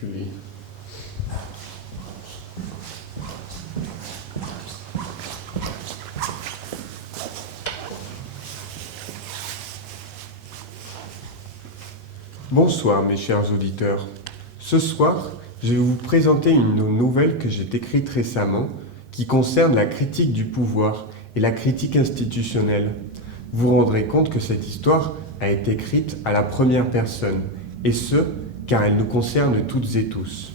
Culé. Bonsoir mes chers auditeurs. Ce soir, je vais vous présenter une nouvelle que j'ai écrite récemment qui concerne la critique du pouvoir et la critique institutionnelle. Vous vous rendrez compte que cette histoire a été écrite à la première personne, et ce, car elle nous concerne toutes et tous.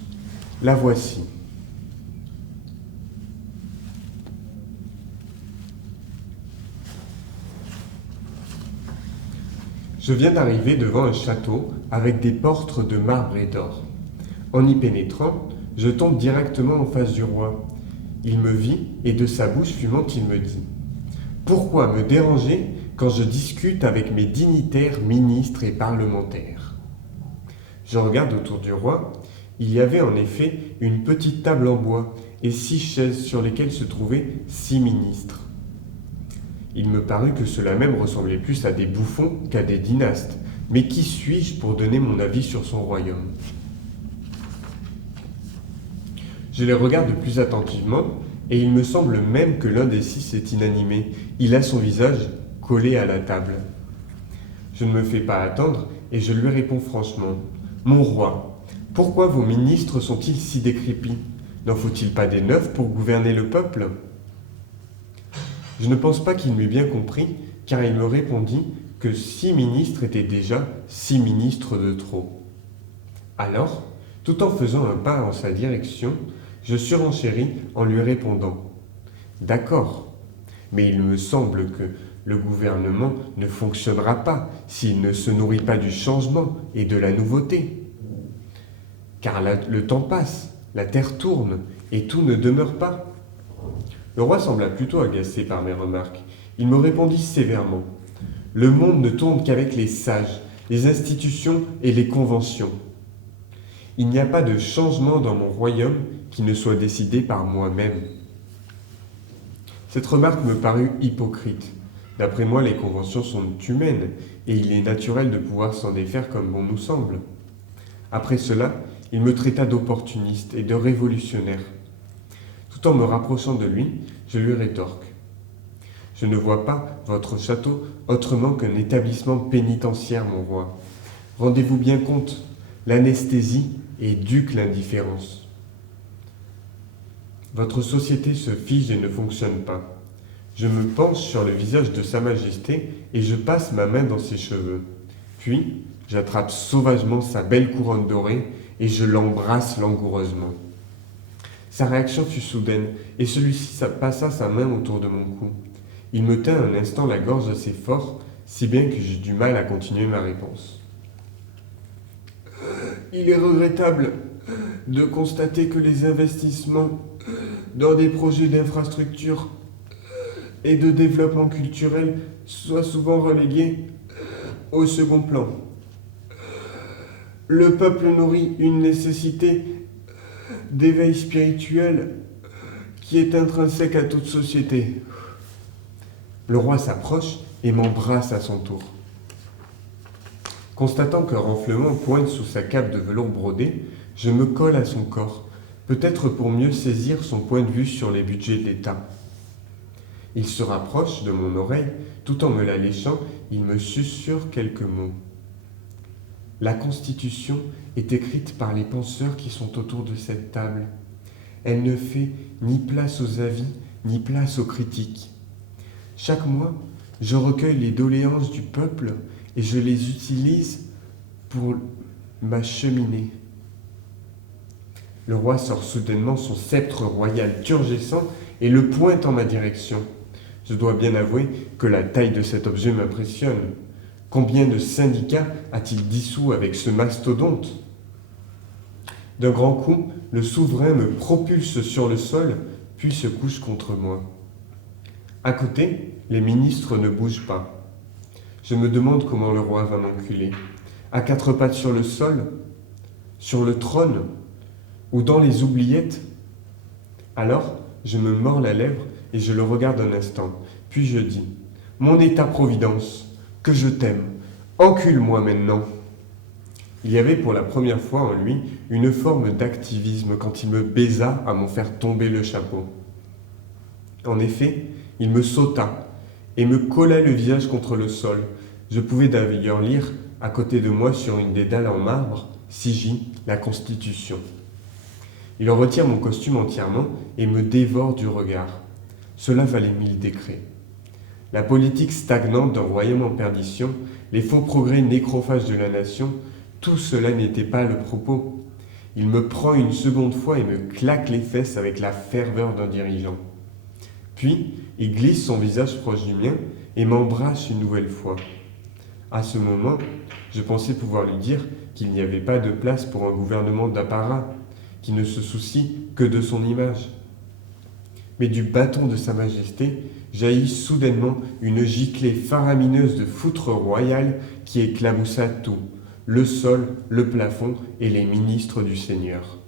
La voici. Je viens d'arriver devant un château avec des portes de marbre et d'or. En y pénétrant, je tombe directement en face du roi. Il me vit et de sa bouche fumante, il me dit « Pourquoi me déranger quand je discute avec mes dignitaires, ministres et parlementaires ?» Je regarde autour du roi. Il y avait en effet une petite table en bois et 6 chaises sur lesquelles se trouvaient 6 ministres. Il me parut que cela même ressemblait plus à des bouffons qu'à des dynastes. Mais qui suis-je pour donner mon avis sur son royaume ? Je les regarde plus attentivement, et il me semble même que l'un des 6 est inanimé. Il a son visage collé à la table. Je ne me fais pas attendre, et je lui réponds franchement. « Mon roi, pourquoi vos ministres sont-ils si décrépits ? N'en faut-il pas des neufs pour gouverner le peuple ?» Je ne pense pas qu'il m'eût bien compris, car il me répondit que 6 ministres étaient déjà 6 ministres de trop. Alors, tout en faisant un pas en sa direction, je surenchéris en lui répondant « D'accord, mais il me semble que le gouvernement ne fonctionnera pas s'il ne se nourrit pas du changement et de la nouveauté. Car le temps passe, la terre tourne, et tout ne demeure pas. » Le roi sembla plutôt agacé par mes remarques. Il me répondit sévèrement « Le monde ne tourne qu'avec les sages, les institutions et les conventions. Il n'y a pas de changement dans mon royaume qui ne soit décidé par moi-même. » Cette remarque me parut hypocrite. D'après moi, les conventions sont humaines, et il est naturel de pouvoir s'en défaire comme bon nous semble. Après cela, il me traita d'opportuniste et de révolutionnaire. Tout en me rapprochant de lui, je lui rétorque. « Je ne vois pas votre château autrement qu'un établissement pénitentiaire, mon roi. Rendez-vous bien compte, l'anesthésie éduque l'indifférence. Votre société se fige et ne fonctionne pas. Je me penche sur le visage de Sa Majesté et je passe ma main dans ses cheveux. Puis, j'attrape sauvagement sa belle couronne dorée et je l'embrasse langoureusement. Sa réaction fut soudaine, et celui-ci passa sa main autour de mon cou. Il me tint un instant la gorge assez fort, si bien que j'eus du mal à continuer ma réponse. « Il est regrettable de constater que les investissements dans des projets d'infrastructure et de développement culturel soient souvent relégués au second plan. Le peuple nourrit une nécessité d'éveil spirituel qui est intrinsèque à toute société. » Le roi s'approche et m'embrasse à son tour. Constatant qu'un renflement pointe sous sa cape de velours brodé, je me colle à son corps, peut-être pour mieux saisir son point de vue sur les budgets de l'État. Il se rapproche de mon oreille, tout en me la léchant, il me susurre quelques mots. La Constitution est écrite par les penseurs qui sont autour de cette table. Elle ne fait ni place aux avis, ni place aux critiques. Chaque mois, je recueille les doléances du peuple et je les utilise pour m'acheminer. Le roi sort soudainement son sceptre royal turgescent et le pointe en ma direction. Je dois bien avouer que la taille de cet objet m'impressionne. Combien de syndicats a-t-il dissous avec ce mastodonte ? D'un grand coup, le souverain me propulse sur le sol, puis se couche contre moi. À côté, les ministres ne bougent pas. Je me demande comment le roi va m'enculer. À 4 pattes sur le sol, sur le trône, ou dans les oubliettes. Alors, je me mords la lèvre et je le regarde un instant. Puis je dis « Mon état-providence, que je t'aime, encule-moi maintenant !» Il y avait pour la première fois en lui une forme d'activisme quand il me baisa à m'en faire tomber le chapeau. En effet, il me sauta et me colla le visage contre le sol. Je pouvais d'ailleurs lire, à côté de moi sur une des dalles en marbre, Sigis, la Constitution. Il en retire mon costume entièrement et me dévore du regard. Cela valait 1000 décrets. La politique stagnante d'un royaume en perdition, les faux progrès nécrophages de la nation, tout cela n'était pas le propos. Il me prend une seconde fois et me claque les fesses avec la ferveur d'un dirigeant. Puis, il glisse son visage proche du mien et m'embrasse une nouvelle fois. À ce moment, je pensais pouvoir lui dire qu'il n'y avait pas de place pour un gouvernement d'apparat, qui ne se soucie que de son image. Mais du bâton de Sa Majesté jaillit soudainement une giclée faramineuse de foutre royale qui éclaboussa tout, le sol, le plafond et les ministres du Seigneur.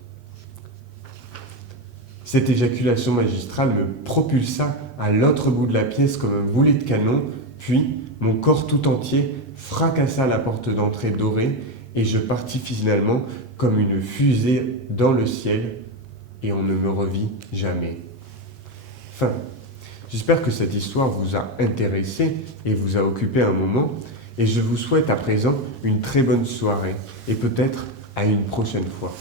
Cette éjaculation magistrale me propulsa à l'autre bout de la pièce comme un boulet de canon, puis mon corps tout entier fracassa la porte d'entrée dorée et je partis finalement comme une fusée dans le ciel et on ne me revit jamais. Fin. J'espère que cette histoire vous a intéressé et vous a occupé un moment et je vous souhaite à présent une très bonne soirée et peut-être à une prochaine fois.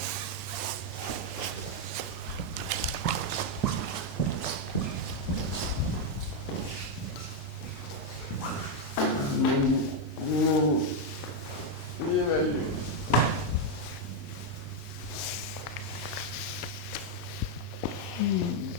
Mm.